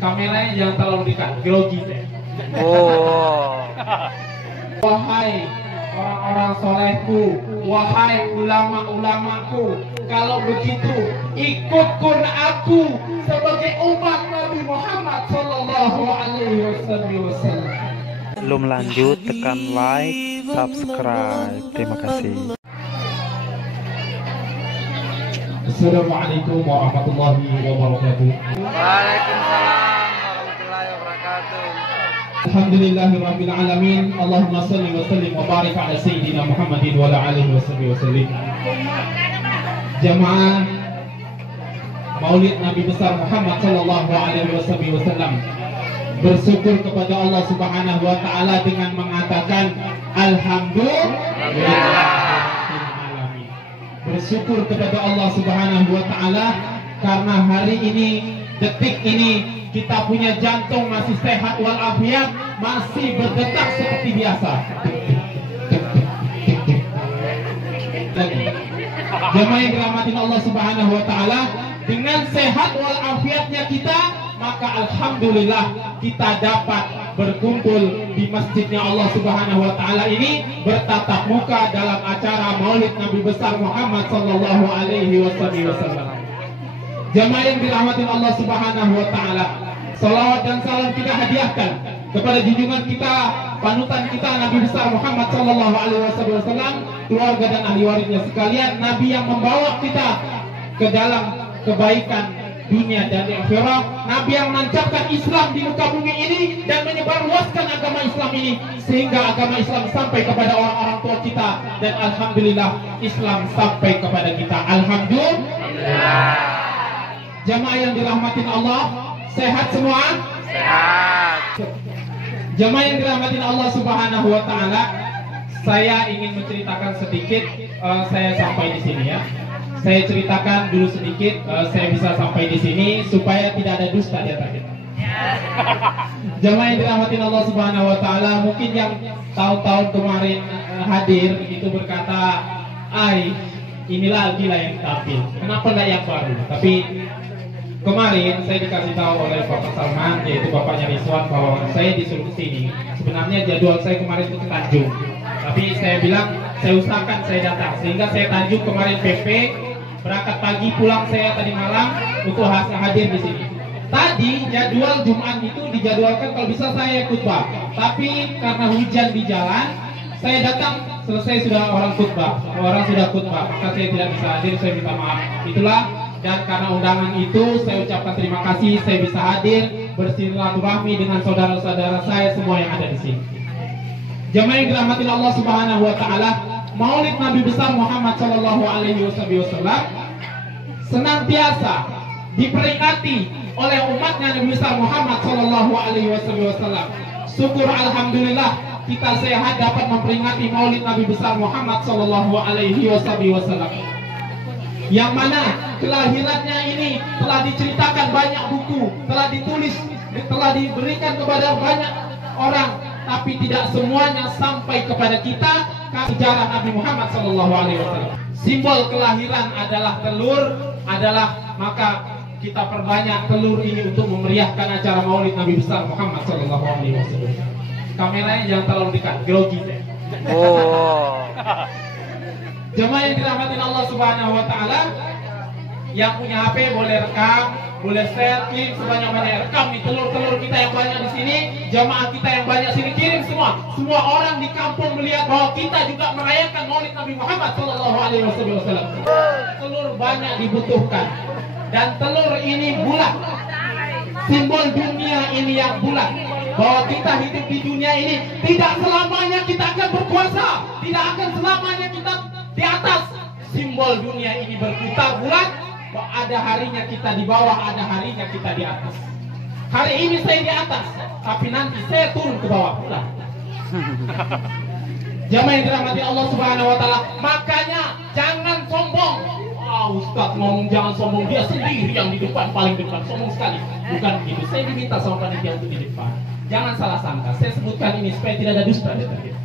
Kameranya jangan terlalu dekat, grogi deh. Oh. Wahai orang-orang solehku, wahai ulama-ulamaku, kalau begitu ikutkan aku sebagai umat Nabi Muhammad Sallallahu Alaihi Wasallam. Belum lanjut, tekan like, subscribe. Terima kasih. Assalamualaikum warahmatullahi wabarakatuh. Waalaikumsalam warahmatullahi wabarakatuh. Alhamdulillahirabbil alamin. Allahumma shalli wa sallim wa barik ala sayyidina Muhammadin wa ala alihi wasallam. Jamaah Maulid Nabi besar Muhammad sallallahu alaihi wasallam bersyukur kepada Allah Subhanahu wa taala dengan mengatakan alhamdulillah. Bersyukur kepada Allah Subhanahu wa taala karena hari ini, detik ini kita punya jantung masih sehat walafiat, masih berdetak seperti biasa. Jemaah yang dirahmati Allah Subhanahu wa taala, dengan sehat walafiatnya kita, maka alhamdulillah kita dapat berkumpul di masjidnya Allah Subhanahu wa taala ini, bertatap muka dalam acara Maulid Nabi besar Muhammad sallallahu alaihi wasallam. Jemaah yang dirahmati Allah Subhanahu wa taala, salawat dan salam kita hadiahkan kepada junjungan kita, panutan kita Nabi besar Muhammad sallallahu alaihi wasallam, keluarga dan ahli warisnya sekalian, Nabi yang membawa kita ke dalam kebaikan dunia dan akhirat, Nabi yang menancapkan Islam di muka bumi ini dan menyebarluaskan agama Islam ini sehingga agama Islam sampai kepada orang-orang tua kita, dan alhamdulillah Islam sampai kepada kita. Alhamdulillah. Jamaah yang dirahmatin Allah, sehat semua? Sehat. Jamaah yang dirahmatin Allah Subhanahu wa taala, saya ingin menceritakan sedikit, saya sampai di sini ya. Saya ceritakan dulu sedikit, saya bisa sampai di sini supaya tidak ada dusta di antara kita. Jemaah yang dirahmati Allah Subhanahu wa taala, mungkin yang tahun-tahun kemarin hadir itu berkata, "Ai, inilah gila yang tampil. Kenapa enggak yang baru?" Tapi kemarin saya dikasih tahu oleh Bapak Salman, yaitu bapaknya Rizwan, bahwa saya disuruh ke sini. Sebenarnya jadwal saya kemarin itu ke Tanjung. Tapi saya bilang, saya usahakan saya datang, sehingga saya Tanjung kemarin PP, berangkat pagi, pulang saya tadi malam untuk hadir di sini. Tadi jadwal Jumat itu dijadwalkan kalau bisa saya khutbah, tapi karena hujan di jalan, saya datang selesai sudah orang sudah khutbah, maka saya tidak bisa hadir, saya minta maaf. Itulah, dan karena undangan itu saya ucapkan terima kasih, saya bisa hadir bersilaturahmi dengan saudara-saudara saya semua yang ada di sini. Jemaah yang dirahmati Allah Subhanahu wa taala, Maulid Nabi besar Muhammad sallallahu alaihi wasallam senantiasa diperingati oleh umatnya Nabi besar Muhammad sallallahu alaihi wasallam. Syukur alhamdulillah kita sehat dapat memperingati Maulid Nabi besar Muhammad sallallahu alaihi wasallam. Yang mana kelahirannya ini telah diceritakan banyak buku, telah ditulis, telah diberikan kepada banyak orang, tapi tidak semuanya sampai kepada kita. Sejarah Nabi Muhammad SAW, simbol kelahiran adalah telur, maka kita perbanyak telur ini untuk memeriahkan acara Maulid Nabi besar Muhammad SAW. Kameranya jangan terlalu dekat, grogi deh. Oh. Jemaah yang dirahmati Allah Subhanahu wa taala, yang punya HP boleh rekam, boleh share, kirim sebanyak-banyak, rekam nih telur-telur kita yang banyak di sini, jamaah kita yang banyak sini, kirim semua. Semua orang di kampung melihat bahwa kita juga merayakan Maulid Nabi Muhammad sallallahu alaihi wasallam. Telur banyak dibutuhkan, dan telur ini bulat. Simbol dunia ini yang bulat, bahwa kita hidup di dunia ini tidak selamanya kita akan berkuasa, tidak akan selamanya kita di atas. Simbol dunia ini berputar bulat, ada harinya kita di bawah, ada harinya kita di atas. Hari ini saya di atas, tapi nanti saya turun ke bawah pula. Jamaah yang dirahmati Allah Subhanahu wa taala, makanya jangan sombong. Ustaz ngomong jangan sombong, dia sendiri yang di depan, paling depan, sombong sekali. Bukan begitu, saya diminta sama panitia untuk di depan. Jangan salah sangka, saya sebutkan ini supaya tidak ada dusta di antara kita.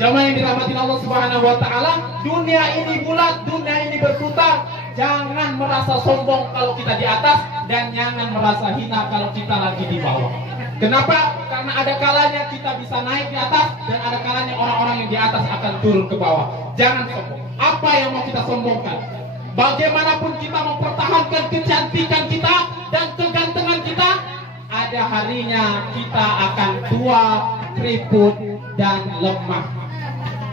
Jamaah yang dirahmati Allah Subhanahu wa taala, dunia ini bulat, dunia ini berputar. Jangan merasa sombong kalau kita di atas, dan jangan merasa hina kalau kita lagi di bawah. Kenapa? Karena ada kalanya kita bisa naik di atas dan ada kalanya orang-orang yang di atas akan turun ke bawah. Jangan sombong. Apa yang mau kita sombongkan? Bagaimanapun kita mempertahankan kecantikan kita dan kegantengan kita, ada harinya kita akan tua, keriput, dan lemah.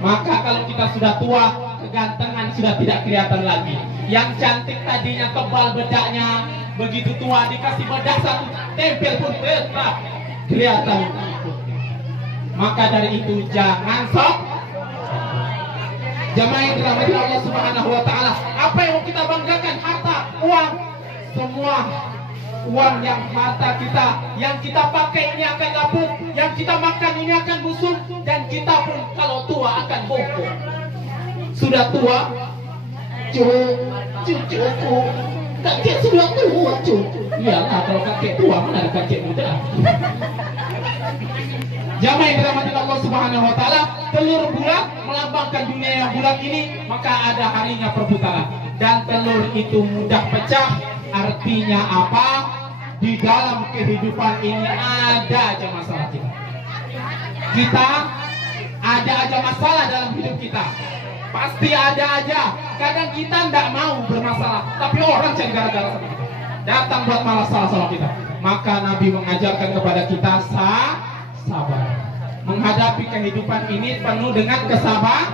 Maka kalau kita sudah tua, kegantengan sudah tidak kelihatan lagi. Yang cantik tadinya tebal bedaknya, begitu tua dikasih bedak satu tempel pun tetap kelihatan. Maka dari itu jangan sok. Jamaah yang dirahmati Allah Subhanahu wa taala, apa yang mau kita banggakan? Harta, uang, semua uang yang harta kita, yang kita pakai ini akan lapuk, yang kita makan ini akan busuk, dan kita pun kalau tua akan bongkok. Sudah tua, cucuku, kakek sudah tua, cucu. Iyalah, kalau kakek tua mana ada kakek muda. Jamaah yang dirahmati Allah Subhanahu wa taala, telur bulat melambangkan dunia yang bulat ini, maka ada harinya perputaran. Dan telur itu mudah pecah, artinya apa? Di dalam kehidupan ini ada aja masalah kita. Kita ada aja masalah dalam hidup kita. Pasti ada aja. Kadang kita tidak mau bermasalah, tapi orang cari gara-gara sama kita. Datang buat masalah sama kita. Maka Nabi mengajarkan kepada kita sabar. Menghadapi kehidupan ini penuh dengan sabaran.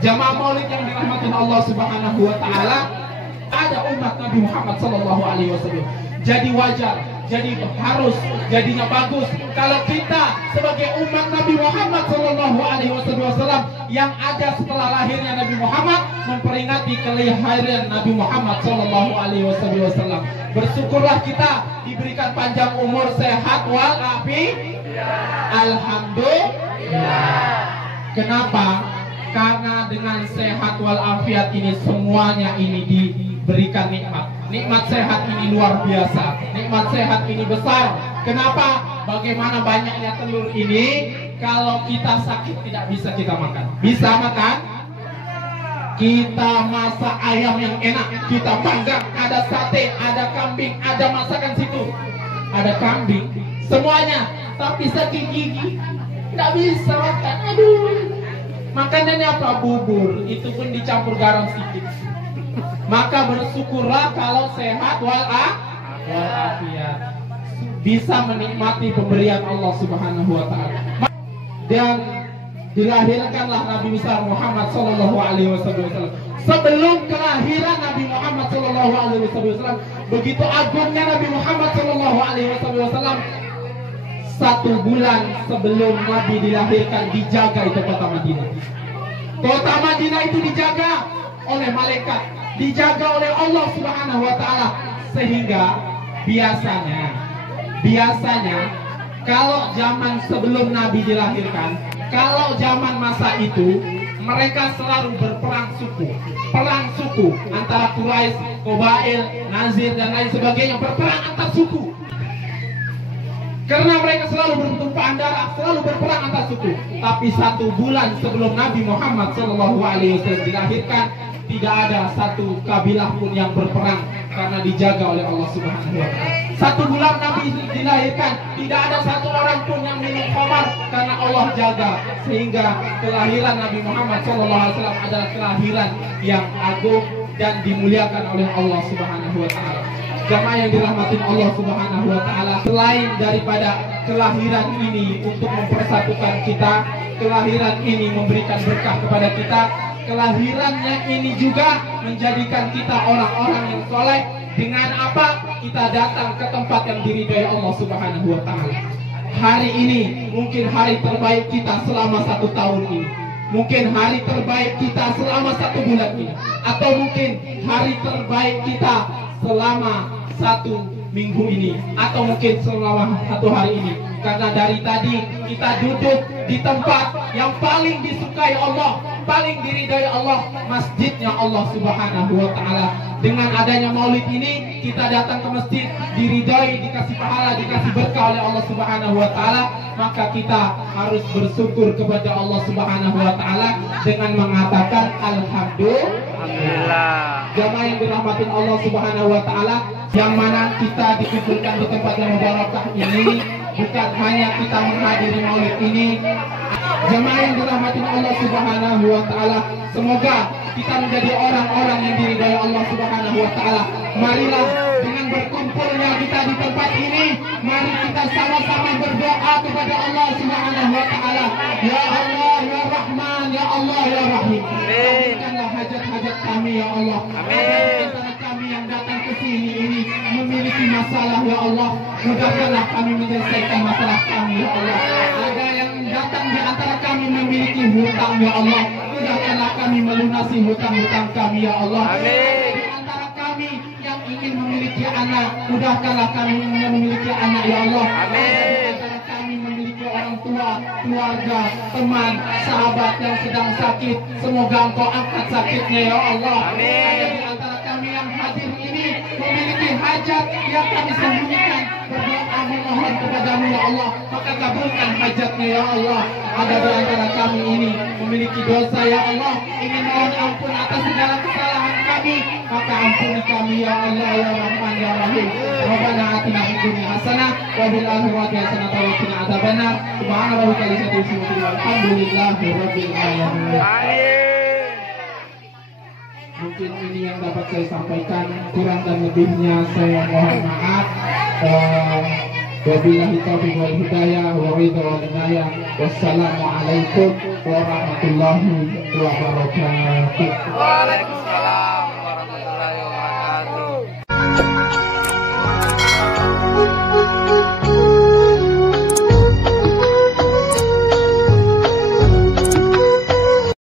Jamaah Maulid yang dirahmati Allah Subhanahu wa taala, ada umat Nabi Muhammad sallallahu alaihi wasallam. Jadi wajar, jadi harus, jadinya bagus kalau kita sebagai umat Nabi Muhammad sallallahu alaihi wasallam yang ada setelah lahirnya Nabi Muhammad memperingati kelahiran Nabi Muhammad sallallahu alaihi wasallam. Bersyukurlah kita diberikan panjang umur, sehat walafiat. Alhamdulillah. Kenapa? Karena dengan sehat walafiat ini semuanya ini diberikan nikmat. Nikmat sehat ini luar biasa. Nikmat sehat ini besar. Kenapa? Bagaimana banyaknya telur ini, kalau kita sakit tidak bisa kita makan. Bisa makan? Kita masak ayam yang enak, kita panggang, ada sate, ada kambing, ada masakan situ, ada kambing, semuanya. Tapi sakit gigi, tidak bisa makan. Aduh, makanannya apa? Bubur, itu pun dicampur garam sedikit. Maka bersyukurlah kalau sehat walafiat, bisa menikmati pemberian Allah Subhanahu wa taala. Dan dilahirkanlah Nabi besar Muhammad sallallahu alaihi wasallam. Sebelum kelahiran Nabi Muhammad sallallahu alaihi wasallam, begitu agungnya Nabi Muhammad sallallahu alaihi wasallam, 1 bulan sebelum Nabi dilahirkan dijaga itu kota Madinah. Kota Madinah itu dijaga oleh malaikat, dijaga oleh Allah Subhanahu wa taala, sehingga biasanya kalau zaman sebelum Nabi dilahirkan, kalau zaman masa itu mereka selalu berperang suku, perang suku antara Quraisy, Qabail, Nazir dan lain sebagainya, berperang antar suku. Karena mereka selalu bertumpahan darah, selalu berperang antar suku. Tapi 1 bulan sebelum Nabi Muhammad SAW dilahirkan, tidak ada satu kabilah pun yang berperang karena dijaga oleh Allah Subhanahu wa taala. 1 bulan Nabi dilahirkan, tidak ada satu orang pun yang minum khamar karena Allah jaga, sehingga kelahiran Nabi Muhammad SAW adalah kelahiran yang agung dan dimuliakan oleh Allah Subhanahu wa taala. Jamaah yang dirahmati Allah Subhanahu wa taala, selain daripada kelahiran ini untuk mempersatukan kita, kelahiran ini memberikan berkah kepada kita, kelahirannya ini juga menjadikan kita orang-orang yang soleh. Dengan apa? Kita datang ke tempat yang diridhai Allah Subhanahu wa taala. Hari ini mungkin hari terbaik kita selama 1 tahun ini, mungkin hari terbaik kita selama 1 bulan ini, atau mungkin hari terbaik kita selama 1 minggu ini, atau mungkin selama 1 hari ini. Karena dari tadi kita duduk di tempat yang paling disukai Allah, paling diridai Allah, masjidnya Allah Subhanahu wa taala. Dengan adanya maulid ini, kita datang ke masjid, diridai, dikasih pahala, dikasih berkah oleh Allah Subhanahu wa taala, maka kita harus bersyukur kepada Allah Subhanahu wa taala dengan mengatakan alhamdulillah. jamaah yang dirahmatin Allah Subhanahu wa taala, yang mana kita dikumpulkan di tempat yang mubarakah ini bukan hanya kita menghadiri maulid ini. Jamaah yang dirahmatin Allah Subhanahu wa taala, semoga kita menjadi orang-orang yang diridhai Allah Subhanahu wa taala. Marilah dengan berkumpulnya kita di tempat ini, mari kita sama-sama berdoa kepada Allah Subhanahu wa taala. Ya Allah, ya Rahman, ya Allah, ya Rahim. Kabulkanlah hajat-hajat kami ya Allah. Amin. Antara kami yang datang ke sini ini memiliki masalah ya Allah, mudahkanlah kami menyelesaikan masalah kami ya Allah. Ada yang datang di antara kami memiliki hutang ya Allah, mudahkanlah kami melunasi hutang-hutang kami ya Allah. Amin. Di antara kami yang ingin memiliki anak, mudahkanlah kami yang memiliki anak ya Allah. Amin. Di antara kami memiliki orang tua, keluarga, teman, sahabat yang sedang sakit, semoga Engkau angkat sakitnya ya Allah. Amin. Ada di antara kami yang hadir ini memiliki hajat yang kami sembunyikan, berdoa memohon kepadamu ya Allah, maka kabulkan hajatnya ya Allah. Ada di antara kami ini memiliki dosa ya Allah, ingin mohon ampun atas segala kesalahan kami, maka ampuni kami ya Allah ya Rahman ya Rahim. Rabbana atina fid dunya hasanah wa fil akhirati hasanah wa qina adzabannar. Subhana rabbika rabbil izzati walhamdulillahi rabbil alamin. Amin. Mungkin ini yang dapat saya sampaikan, kurang dan lebihnya saya mohon maaf. Wabillahi taufiq wal hidayah wa ridha wal inayah. Wassalamualaikum warahmatullahi wabarakatuh. Waalaikumsalam.